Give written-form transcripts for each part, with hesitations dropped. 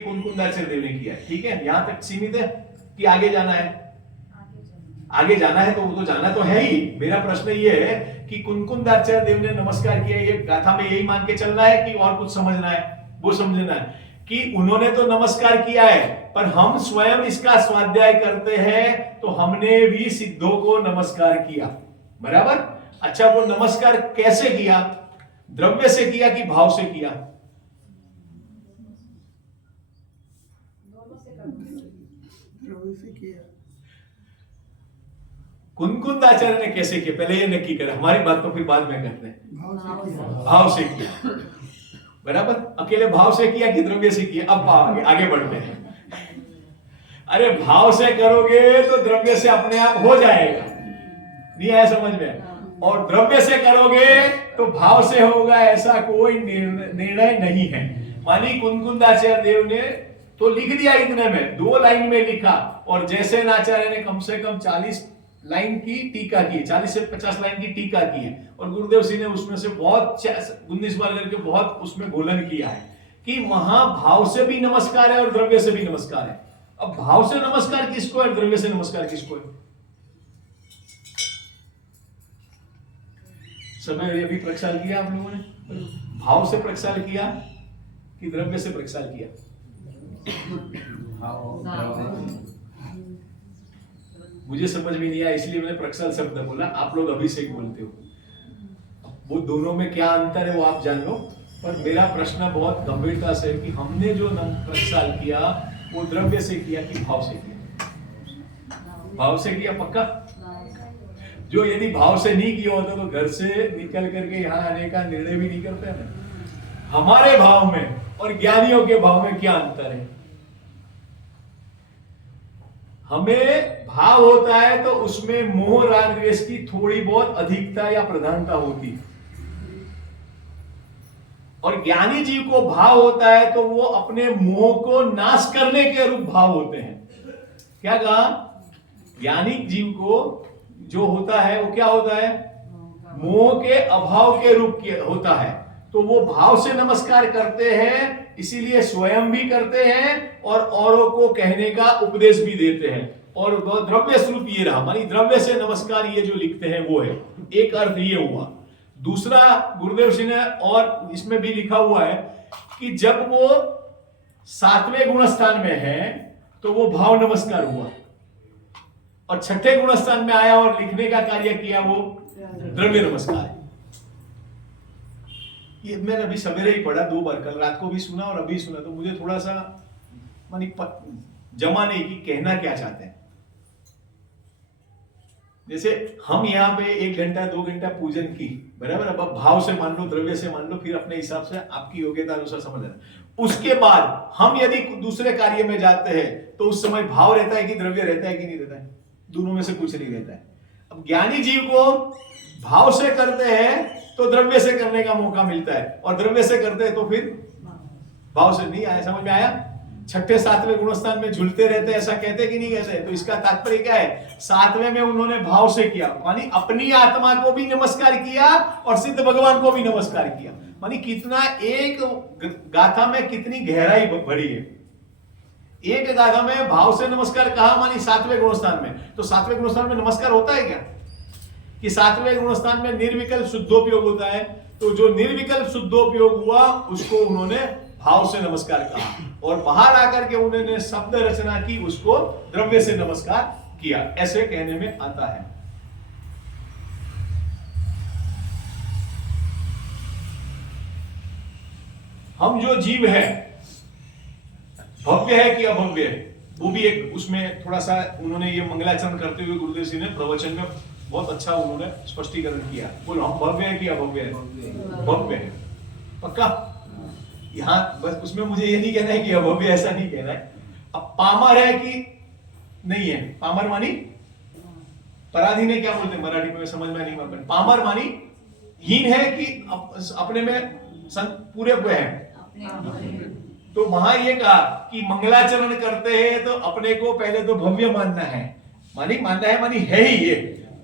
कुंकुंदाचार्य देव ने किया है, ठीक है, यहां तक सीमित है कि आगे जाना है? आगे जाना है तो वो तो जाना तो है ही। मेरा प्रश्न ये है कि कुंकुंदाचार्य देव ने नमस्कार किया, ये गाथा में यही मान के चलना है कि और कुछ समझना है? वो समझना है कि उन्होंने तो नमस्कार किया है, पर हम स्वयं इसका स्वाध्याय करते हैं तो हमने भी सिद्धों को नमस्कार किया, बराबर। अच्छा, वो नमस्कार कैसे किया? द्रव्य से किया कि भाव से किया? कुंकुंदाचार्य ने कैसे किया, पहले ये नक्की करें, हमारी बात तो फिर बाद में करते हैं। भाव से किया, बराबर। अकेले भाव से किया कि द्रव्य से किया? अब आगे बढ़ते हैं। अरे भाव से करोगे तो द्रव्य से अपने आप हो जाएगा, नहीं आया समझ में? और द्रव्य से करोगे तो भाव से होगा, ऐसा कोई निर्णय नहीं है। मानी कुंकुंदाचार्य देव ने तो लिख दिया इतने में, 2 लाइन में लिखा, और जैसे आचार्य ने कम से कम 40 लाइन की टीका की, 40 से 50 लाइन की टीका की है, और गुरुदेव सिंह ने उसमें से बहुत 19 बार करके बहुत उसमें गोलन किया है कि वहां भाव से भी नमस्कार है और द्रव्य से भी नमस्कार है। अब भाव से नमस्कार किसको है, द्रव्य से नमस्कार किसको है? समय अभी प्रक्षाल किया आप लोगों ने? भाव से प्रक्षाल किया कि द्रव्य से प्रक्षाल किया? मुझे समझ में नहीं आया, इसलिए मैंने प्रक्षाल शब्द बोला, आप लोग अभिषेक बोलते हो। वो दोनों में क्या अंतर है वो आप जान लो, पर मेरा प्रश्न बहुत गंभीरता से है कि हमने जो प्रक्षाल किया वो द्रव्य से किया कि भाव से किया? भाव से किया पक्का? जो यदि भाव से नहीं किया होता तो घर से निकल करके यहाँ आने का निर्णय भी नहीं करते हैं। हमारे भाव में और ज्ञानियों के भाव में क्या अंतर है? हमें भाव होता है तो उसमें मोह राग द्वेष की थोड़ी बहुत अधिकता या प्रधानता होती है, और ज्ञानी जीव को भाव होता है तो वो अपने मोह को नाश करने के रूप भाव होते हैं। क्या कहा? ज्ञानी जीव को जो होता है वो क्या होता है? मोह के अभाव के रूप होता है, तो वो भाव से नमस्कार करते हैं, इसीलिए स्वयं भी करते हैं और औरों को कहने का उपदेश भी देते हैं। और द्रव्य स्वरूप ये रहा, मानी द्रव्य से नमस्कार ये जो लिखते हैं वो है, एक अर्थ ये हुआ। दूसरा गुरुदेव सिंह ने और इसमें भी लिखा हुआ है कि जब वो 7वें गुणस्थान में है तो वो भाव नमस्कार हुआ, और 6ठे गुणस्थान में आया और लिखने का कार्य किया वो द्रव्य नमस्कार है। ये मैंने अभी सवेरे ही पढ़ा 2 बार, कल रात को भी सुना और अभी सुना, तो मुझे थोड़ा सा मानी जमा नहीं कि कहना क्या चाहते हैं। जैसे हम यहाँ पे 1 घंटा 2 घंटा पूजन की, बराबर, अब भाव से मान लो, द्रव्य से मान लो, फिर अपने हिसाब से आपकी योग्यता अनुसार समझ लेना। उसके बाद हम यदि दूसरे कार्य में जाते हैं तो उस समय भाव रहता है कि द्रव्य रहता है कि नहीं रहता है? दोनों में से कुछ नहीं रहता है। अब ज्ञानी जीव को भाव से करते हैं तो द्रव्य से करने का मौका मिलता है, और द्रव्य से करते हैं तो फिर भाव से। नहीं आया समझ में? आया? 6ठे 7वें गुणस्थान में झूलते रहते, ऐसा कहते कि नहीं कहते? तो इसका तात्पर्य क्या है? 7वें में उन्होंने भाव से किया, मानी अपनी आत्मा को भी नमस्कार किया और सिद्ध भगवान को भी नमस्कार किया। मानी कितना, एक गाथा में कितनी गहराई भरी है। एक गाथा में भाव से नमस्कार कहा, मानी 7वें गुणस्थान में, तो 7वें गुणस्थान में नमस्कार होता है क्या? कि 7वें गुणस्थान में निर्विकल्प शुद्धोपयोग होता है, तो जो निर्विकल्प शुद्धोपयोग हुआ उसको उन्होंने भाव से नमस्कार कहा, और बाहर आकर के उन्होंने शब्द रचना की, उसको द्रव्य से नमस्कार किया, ऐसे कहने में आता है। हम जो जीव है भव्य है कि अभव्य है, वो भी एक उसमें थोड़ा सा उन्होंने ये मंगलाचरण करते हुए गुरुदेव सिंह ने प्रवचन में बहुत अच्छा उन्होंने स्पष्टीकरण किया। बोलो, हम भव्य है कि अभव्य है? भव्य है पक्का। यहाँ बस उसमें मुझे ये नहीं कहना है कि अभव्य, ऐसा नहीं कहना है। अब पामर है कि नहीं है? पामर मानी पराधीन है, क्या बोलते हैं मराठी में, समझ में नहीं आता। पामर मानी हीन है कि अपने में पूरे हुए हैं। तो वहां ये कहा कि मंगलाचरण करते हैं तो अपने को पहले तो भव्य मानना है, मानी है, मानी है ही ये,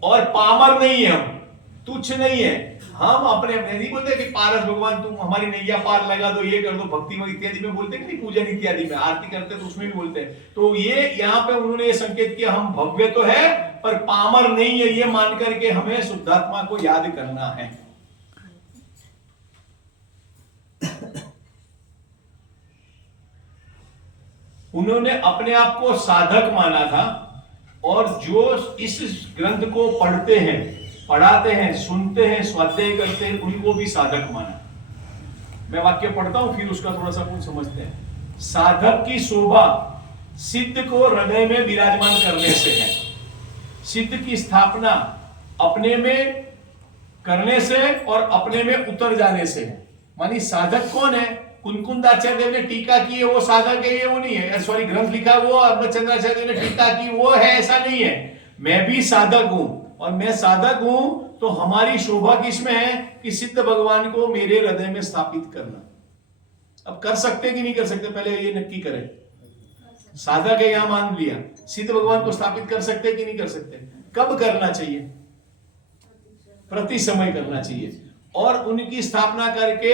और पामर नहीं है हम। तुच्छ नहीं है। हम अपने अपने नहीं बोलते कि पारस भगवान तुम हमारी नैया पार लगा दो, ये कर दो, भक्ति में इत्यादि में बोलते कि नहीं, पूजन इत्यादि में आरती करते तो उसमें भी बोलते हैं। तो ये यहाँ पे उन्होंने ये संकेत किया हम भव्य तो है पर पामर नहीं है, ये मान करके हमें शुद्धात्मा को याद करना है। उन्होंने अपने आप को साधक माना था और जो इस ग्रंथ को पढ़ते हैं, पढ़ाते हैं, सुनते हैं, स्वाध्याय करते हैं, उनको भी साधक माना। मैं वाक्य पढ़ता हूं फिर उसका थोड़ा सा कुछ समझते हैं। साधक की शोभा सिद्ध को हृदय में विराजमान करने से है। सिद्ध की स्थापना अपने में करने से और अपने में उतर जाने से है। मानी साधक कौन है? कुंकुंदाचार्य देव ने टीका की है वो साधक है, ये वो नहीं है। सॉरी, ग्रंथ लिखा वो चंद्राचार्य देव ने टीका की वो है, ऐसा नहीं है। मैं भी साधक हूं और मैं साधक हूं तो हमारी शोभा किसमें है कि सिद्ध भगवान को मेरे हृदय में स्थापित करना। अब कर सकते कि नहीं कर सकते, पहले ये नक्की करें। साधक है यहां मान लिया, सिद्ध भगवान को स्थापित कर सकते कि नहीं कर सकते? कब करना चाहिए? प्रति समय करना चाहिए। और उनकी स्थापना करके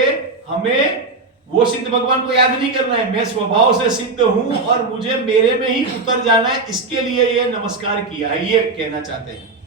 हमें वो सिद्ध भगवान को याद नहीं करना है, मैं स्वभाव से सिद्ध हूं और मुझे मेरे में ही उतर जाना है, इसके लिए ये नमस्कार किया है, ये कहना चाहते हैं।